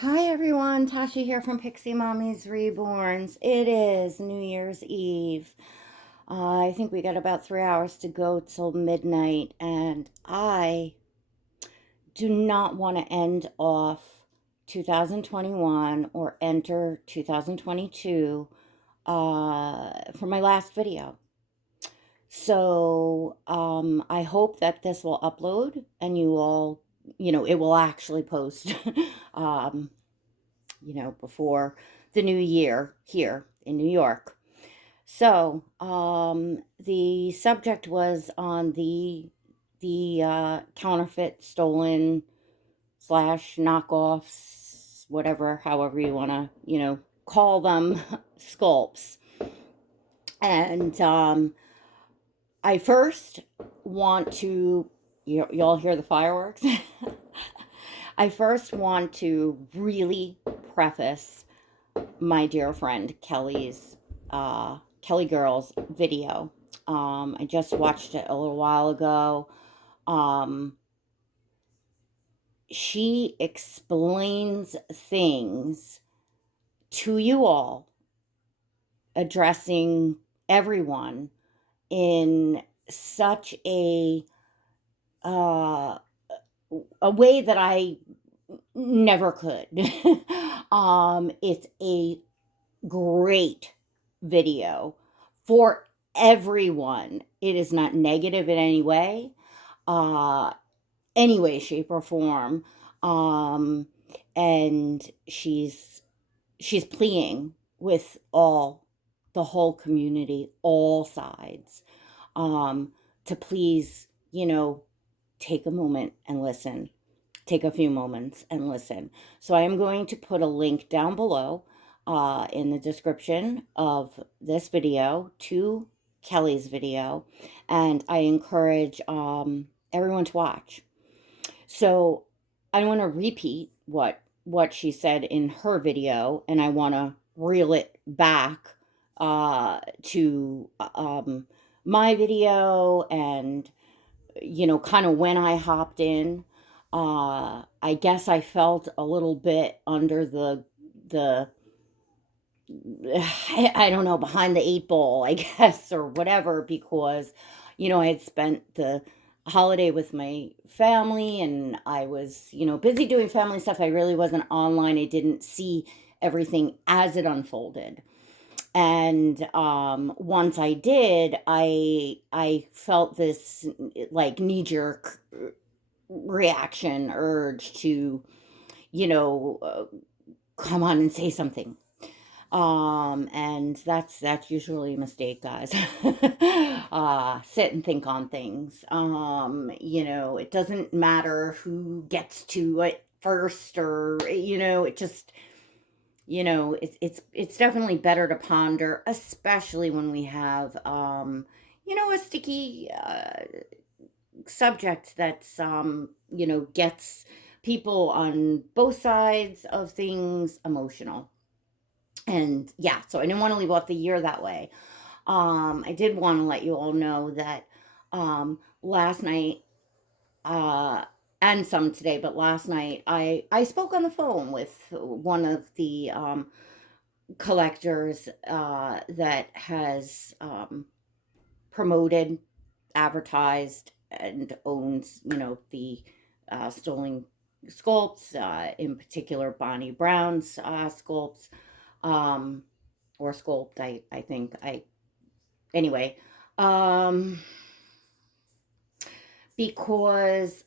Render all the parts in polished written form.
Hi everyone, Tasha here from Pixie Mommy's Reborns. It is New Year's Eve. I think we got about 3 hours to go till midnight, and I do not want to end off 2021 or enter 2022 for my last video. So I hope that this will upload and you all, it will actually post. um, before the new year here in New York. So the subject was on the counterfeit, stolen slash knockoffs, whatever, however you want to, call them, sculpts. And I first want to, y'all hear the fireworks? I first want to really preface my dear friend Kelly Girl's video. I just watched it a little while ago. Um, she explains things to you all, addressing everyone in such uh, a way that I never could. It's a great video for everyone. It is not negative in uh, any way, shape, or form. Um, and she's pleading with the whole community, all sides, um, to please, take a moment and listen. Take a few moments and listen. So I am going to put a link down below in the description of this video to Kelly's video, and I encourage everyone to watch. So I want to repeat what she said in her video, and I want to reel it back to my video, and kind of when I hopped in. I guess I felt a little bit under the I don't know, behind the eight ball, I guess, or whatever, because I had spent the holiday with my family, and I was busy doing family stuff. I really wasn't online. I didn't see everything as it unfolded. And once I did, I felt this like knee jerk reaction, urge to, you know, uh, come on and say something. And that's usually a mistake, guys. Sit and think on things. It doesn't matter who gets to it first, or it just it's definitely better to ponder, especially when we have a sticky subject that's gets people on both sides of things emotional. And yeah, so I didn't want to leave off the year that way. I did want to let you all know that last night, uh and some today, but last night I spoke on the phone with one of the collectors that has promoted, advertised, and owns, the stolen sculpts, in particular Bonnie Brown's sculpts, um, or sculpt, I think. Anyway, um, because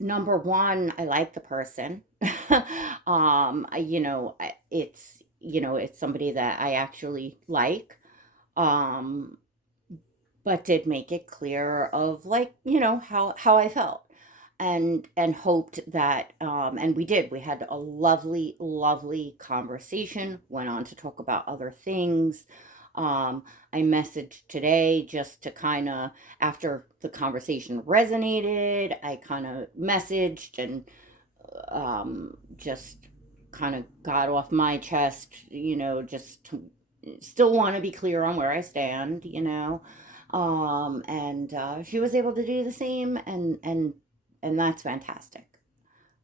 number one, I like the person. It's somebody that I actually like. Um, but did make it clear of, like, how I felt, and hoped that, and we had a lovely conversation, went on to talk about other things. I messaged today just to kind of, after the conversation resonated, I kind of messaged and just kind of got off my chest, just to still want to be clear on where I stand, and she was able to do the same, and that's fantastic.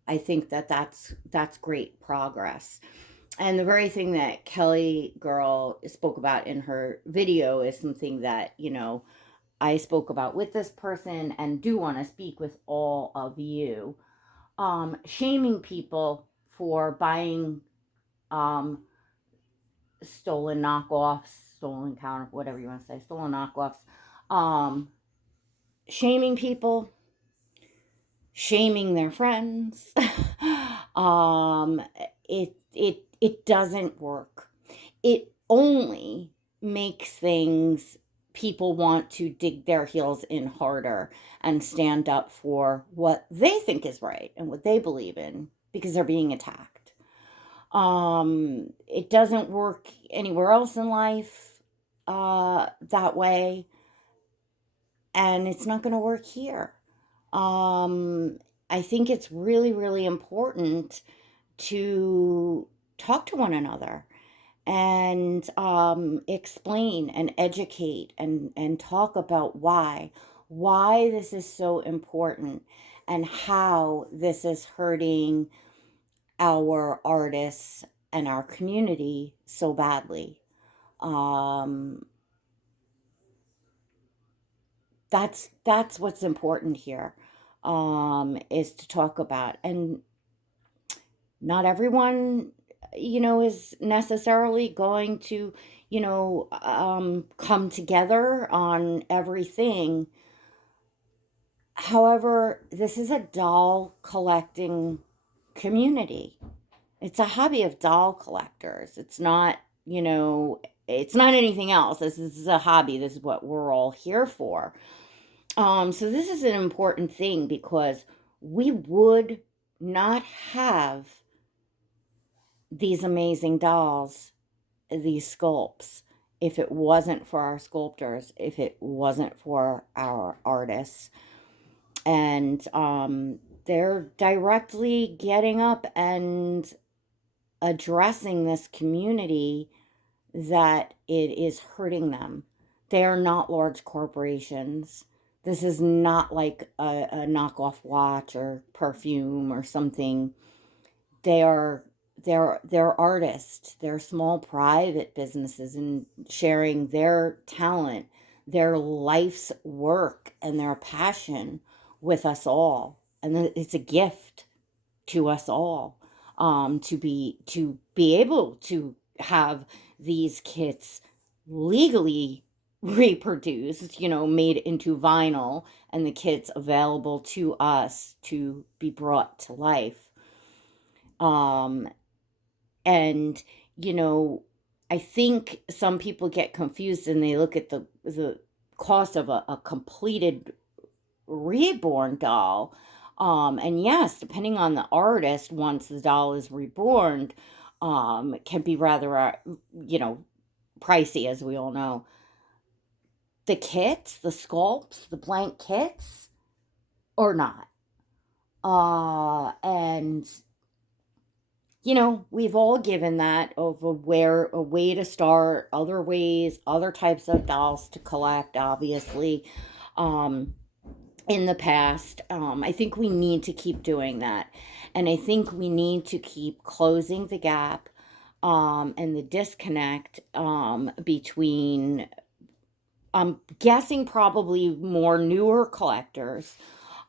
I think that that's great progress. And the very thing that Kelly girl spoke about in her video is something that, I spoke about with this person and do want to speak with all of you. Shaming people for buying um, stolen knockoffs, stolen counter, whatever you want to say, stolen knockoffs. Um, Shaming people, shaming their friends. um, it doesn't work. It only makes things people want to dig their heels in harder and stand up for what they think is right and what they believe in because they're being attacked. It doesn't work anywhere else in life that way, and it's not going to work here. Um, I think it's really, really important to talk to one another and explain and educate and talk about why this is so important and how this is hurting our artists and our community so badly. Um, that's what's important here, is to talk about. And not everyone, is necessarily going to, come together on everything. However, this is a doll collecting community. It's a hobby of doll collectors. It's not anything else. This is a hobby. This is what we're all here for. So this is an important thing because we would not have these amazing dolls, these sculpts, if it wasn't for our sculptors, if it wasn't for our artists. And they're directly getting up and addressing this community that it is hurting them. They are not large corporations. This is not like a knockoff watch or perfume or something. They are they're artists. They're small private businesses and sharing their talent, their life's work, and their passion with us all. And it's a gift to us all, to be able to have these kits legally reproduced, made into vinyl, and the kits available to us to be brought to life. Um, and you know, I think some people get confused and they look at the cost of a completed reborn doll. And yes, depending on the artist, once the doll is reborn, it can be rather, you know, pricey, as we all know. The kits, the sculpts, the blank kits, or not. And we've all given that of a way to start, other ways, other types of dolls to collect, obviously. Um, in the past. I think we need to keep doing that. And I think we need to keep closing the gap, and the disconnect, between, I'm guessing, probably more newer collectors,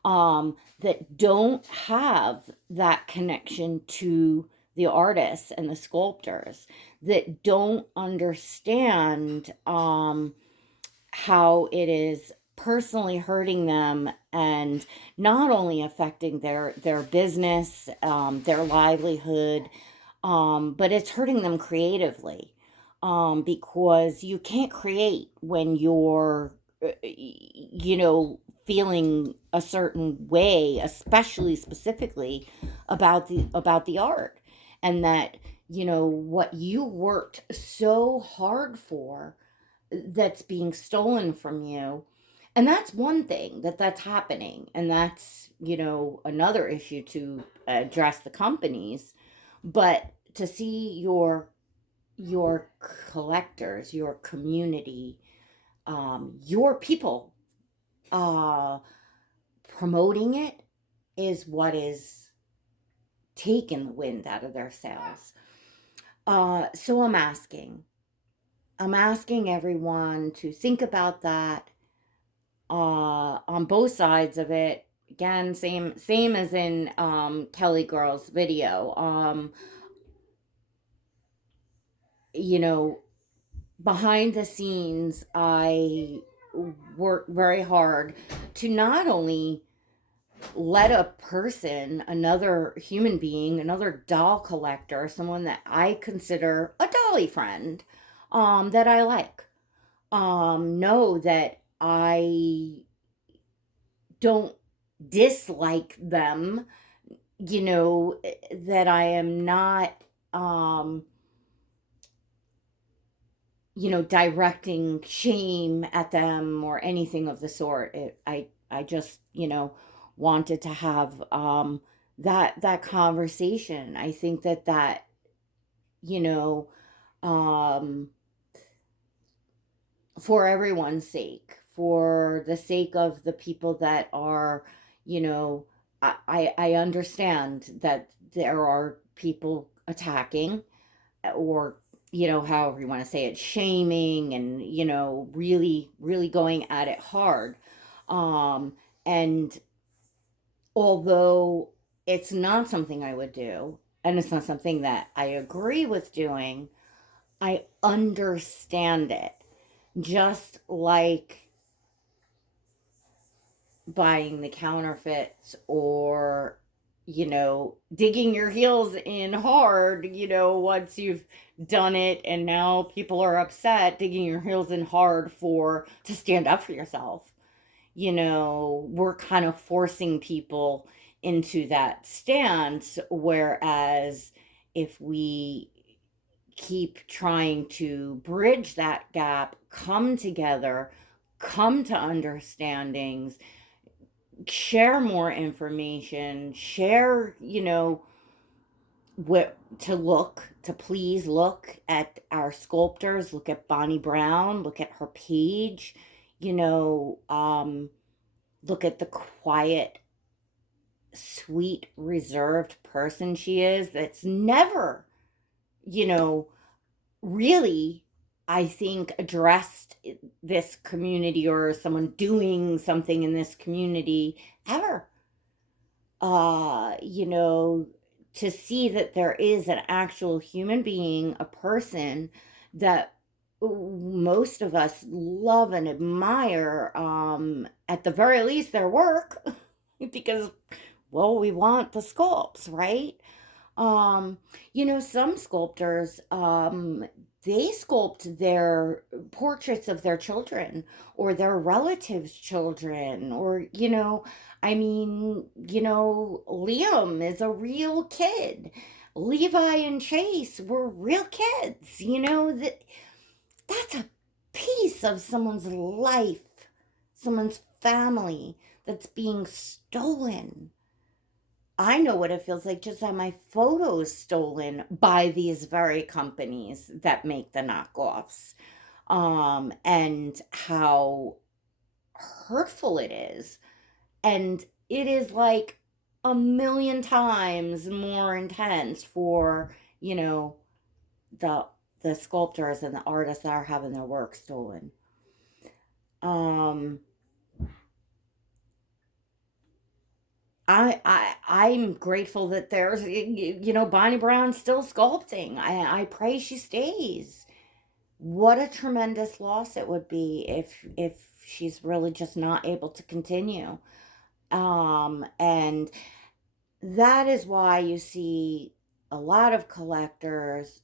that don't have that connection to the artists and the sculptors, that don't understand, how it is personally hurting them and not only affecting their business, their livelihood, but it's hurting them creatively, because you can't create when you're, feeling a certain way, especially specifically about the art, and that what you worked so hard for, that's being stolen from you. And that's one thing that's happening, and that's another issue to address the companies. But to see your collectors, your community, your people, uh promoting it, is what is taken the wind out of their sails. So I'm asking everyone to think about that on both sides of it. Again, same as in Kelly Girl's video. You know, behind the scenes, I work very hard to not only let a person, another human being, another doll collector, someone that I consider a dolly friend, that I like, know that I don't dislike them, that I am not, um, directing shame at them or anything of the sort. I just, wanted to have that conversation. I think that you know, um, for everyone's sake, for the sake of the people that are, you know, I understand that there are people attacking, or however you want to say it, shaming, and really really going at it hard, and although it's not something I would do, and it's not something that I agree with doing, I understand it. Just like buying the counterfeits, or digging your heels in hard, once you've done it and now people are upset, digging your heels in hard for to stand up for yourself. We're kind of forcing people into that stance, whereas if we keep trying to bridge that gap, come together, come to understandings, share more information, share, what to please look at our sculptors, look at Bonnie Brown, look at her page, you know, um, look at the quiet, sweet, reserved person she is, that's never, you know, really, I think, addressed this community or someone doing something in this community ever. uh you know to see that there is an actual human being, a person that most of us love and admire, at the very least their work, because, well, we want the sculpts, right? um, some sculptors, they sculpt their portraits of their children or their relatives' children, or, I mean, Liam is a real kid. Levi and Chase were real kids, that's a piece of someone's life, someone's family that's being stolen. I know what it feels like just to have my photos stolen by these very companies that make the knockoffs. And how hurtful it is. And it is like a million times more intense for, the the sculptors and the artists that are having their work stolen. Um, I'm grateful that there's, Bonnie Brown still sculpting. I pray she stays. What a tremendous loss it would be if she's really just not able to continue. And that is why you see a lot of collectors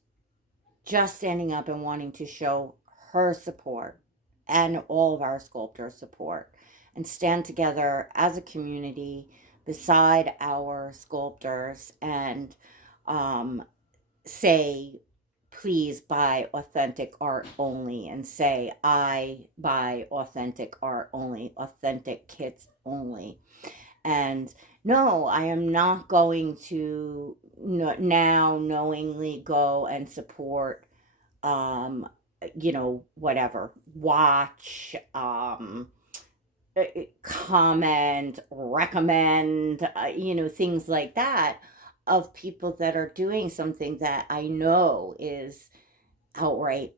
just standing up and wanting to show her support and all of our sculptors' support, and stand together as a community beside our sculptors, and um, say, please buy authentic art only, and say, I buy authentic art only, authentic kits only. And no, I am not going to now knowingly go and support, um whatever, watch, comment, recommend, things like that. of people that are doing something that I know is outright,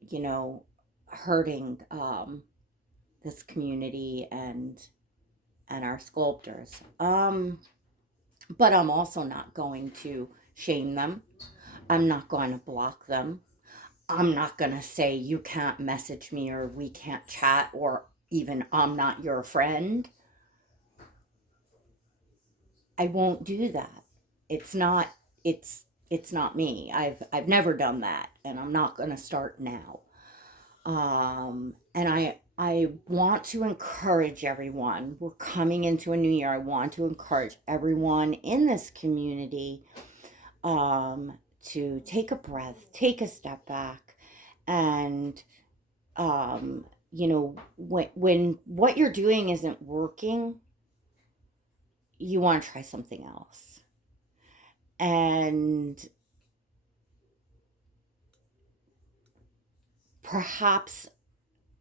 hurting this community and our sculptors. But I'm also not going to shame them. I'm not going to block them. I'm not going to say you can't message me or we can't chat or even I'm not your friend. I won't do that. It's not it's not me. I've never done that and I'm not going to start now. And I want to encourage everyone. We're coming into a new year. I want to encourage everyone in this community to take a breath, take a step back, and when what you're doing isn't working, you want to try something else. And perhaps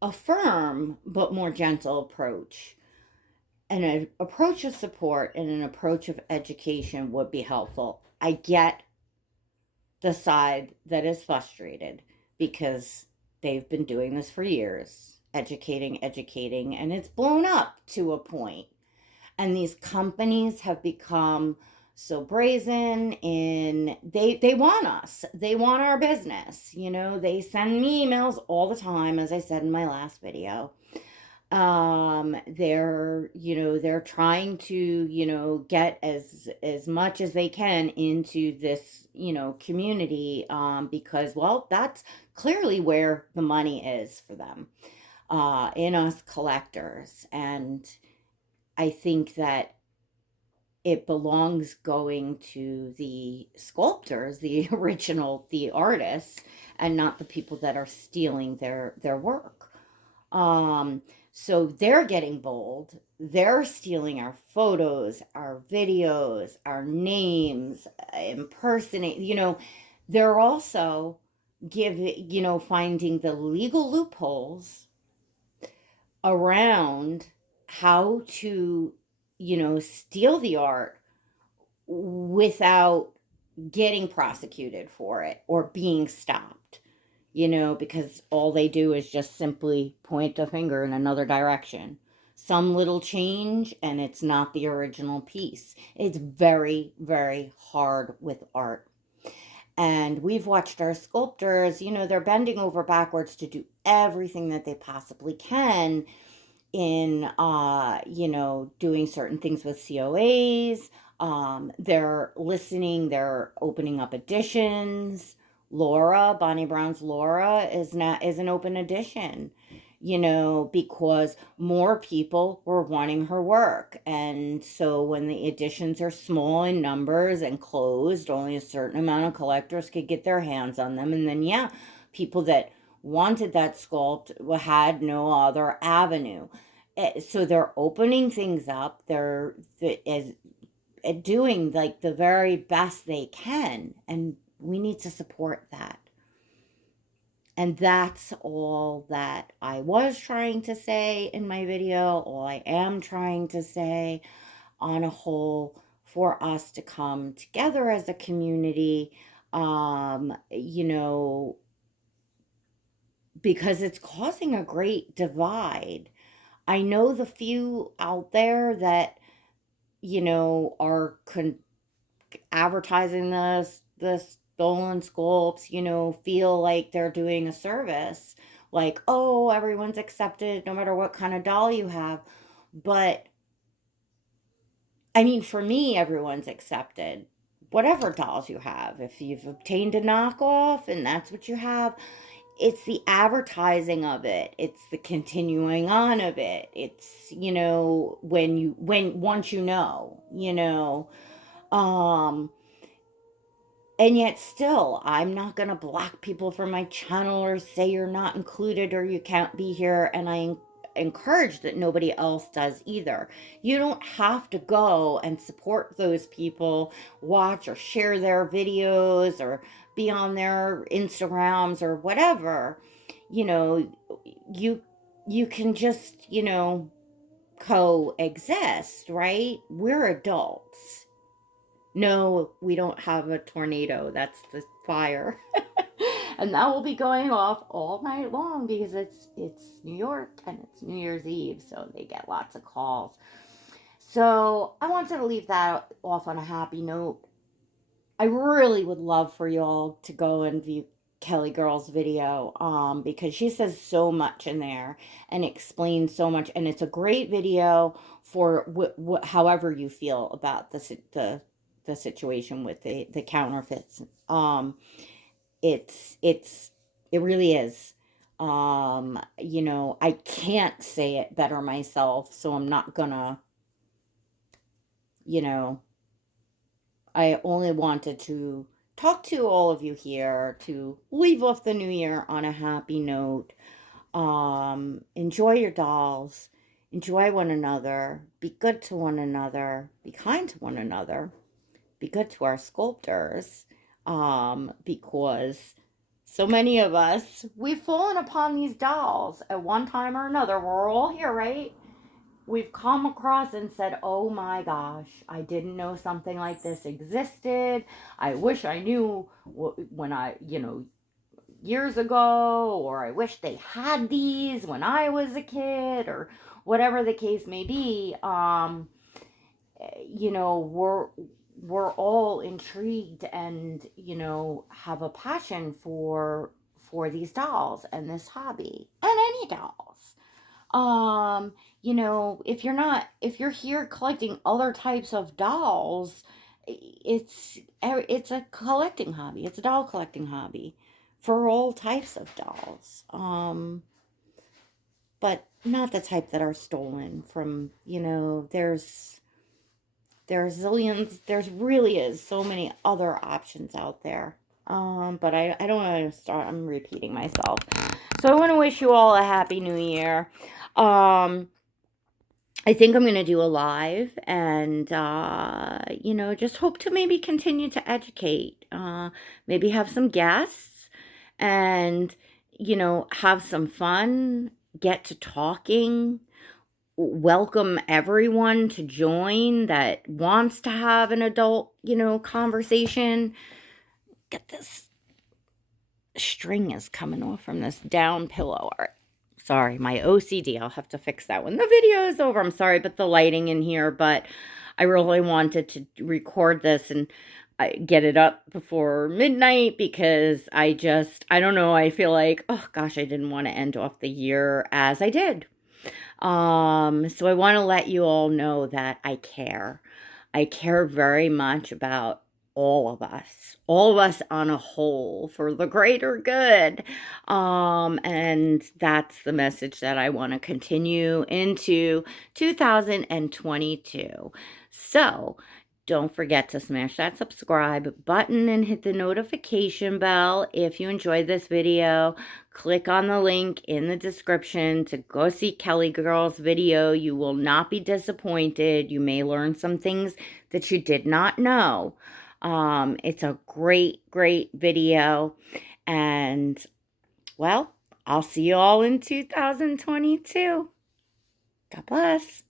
a firm but more gentle approach and an approach of support and an approach of education would be helpful. I get the side that is frustrated because they've been doing this for years, educating, and it's blown up to a point. And these companies have become so brazen in they want us. They want our business. They send me emails all the time, as I said in my last video. They're trying to get as much as they can into this community, because, well, that's clearly where the money is for them, in us collectors. And I think that it belongs going to the sculptors, the original, the artists, and not the people that are stealing their work. Um, so they're getting bold. They're stealing our photos, our videos, our names, impersonate. They're also finding the legal loopholes around how to, steal the art without getting prosecuted for it or being stopped, because all they do is just simply point a finger in another direction. Some little change, and it's not the original piece. It's very, very hard with art. And we've watched our sculptors, they're bending over backwards to do everything that they possibly can in doing certain things with COAs. They're listening, they're opening up editions. Laura, Bonnie Brown's Laura is an open edition, because more people were wanting her work. And so when the editions are small in numbers and closed, only a certain amount of collectors could get their hands on them. And then, yeah, people that wanted that sculpt had no other avenue. So they're opening things up. They're as doing like the very best they can, and we need to support that. And that's all that I was trying to say in my video, all I am trying to say on a whole, for us to come together as a community, because it's causing a great divide. I know the few out there that, are advertising the stolen sculpts, feel like they're doing a service. Like, oh, everyone's accepted no matter what kind of doll you have. But I mean, for me, everyone's accepted. Whatever dolls you have. If you've obtained a knockoff and that's what you have, it's the advertising of it. It's the continuing on of it. It's, when once um, and yet still, I'm not going to block people from my channel or say you're not included or you can't be here. And I encourage that nobody else does either. You don't have to go and support those people, watch or share their videos or be on their Instagrams or whatever. You know, you can just, coexist, right? We're adults. No, we don't have a tornado. That's the fire. And that will be going off all night long because it's New York and it's New Year's Eve, so they get lots of calls. So I wanted to leave that off on a happy note. I really would love for y'all to go and view Kelly Girl's video, because she says so much in there and explains so much, and it's a great video for however you feel about the situation with the counterfeits. It's it really is. I can't say it better myself, so I'm not gonna, you know, I only wanted to talk to all of you here to leave off the new year on a happy note. Enjoy your dolls, enjoy one another, be good to one another, be kind to one another, be good to our sculptors, because so many of us, we've fallen upon these dolls at one time or another. We're all here, right? We've come across and said, oh my gosh, I didn't know something like this existed. I wish I knew when years ago, or I wish they had these when I was a kid, or whatever the case may be. We're all intrigued and, have a passion for these dolls and this hobby and any dolls. If you're here collecting other types of dolls, it's a collecting hobby. It's a doll collecting hobby for all types of dolls. But not the type that are stolen from, there's zillions, there's really is so many other options out there. But I don't want to start, I'm repeating myself. So I want to wish you all a happy new year. Um, I think I'm going to do a live and, just hope to maybe continue to educate, maybe have some guests and, have some fun, get to talking, welcome everyone to join that wants to have an adult, conversation. Get this string is coming off from this down pillow. All right. Sorry, my OCD. I'll have to fix that when the video is over. I'm sorry about the lighting in here, but I really wanted to record this and get it up before midnight because I don't know. I feel like, oh gosh, I didn't want to end off the year as I did. So I want to let you all know that I care. I care very much about all of us on a whole for the greater good. And that's the message that I want to continue into 2022. So don't forget to smash that subscribe button and hit the notification bell. If you enjoyed this video, click on the link in the description to go see Kelly Girl's video. You will not be disappointed. You may learn some things that you did not know. It's a great, great video. And, well, I'll see you all in 2022. God bless.